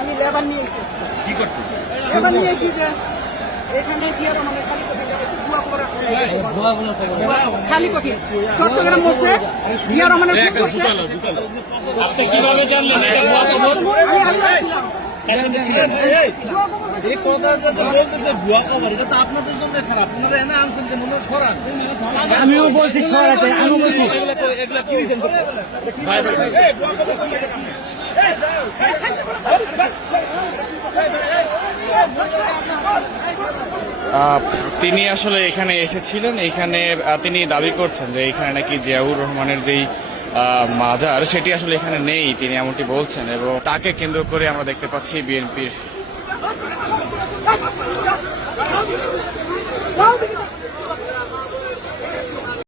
আমি লেবার নিয়ে এসেছি। কি করতে? লেবার নিয়ে এসেছি যে এখানে জিয়া রহমানের খালি কোঠি খালি কোঠি চট্টগ্রাম বসে জিয়া রহমানের কিভাবে জানলেন এটা ভুয়া খবর? এই কথাটা বলতেছে ভুয়া খবর, এটা তো আপনাদের জন্য খারাপ। আপনারা এনে আনছেন যে মনে সরান। আমিও বলছি সরাতে, আমিও বলছি এগুলা কি দিয়েছেন? ভাই ভাই তিনি আসলে এখানে এসেছিলেন। এখানে তিনি দাবি করছেন যে এখানে নাকি জিয়াউর রহমানের যেই মাজার সেটি আসলে এখানে নেই, তিনি এমনটি বলছেন। এবং তাকে কেন্দ্র করে আমরা দেখতে পাচ্ছি বিএনপির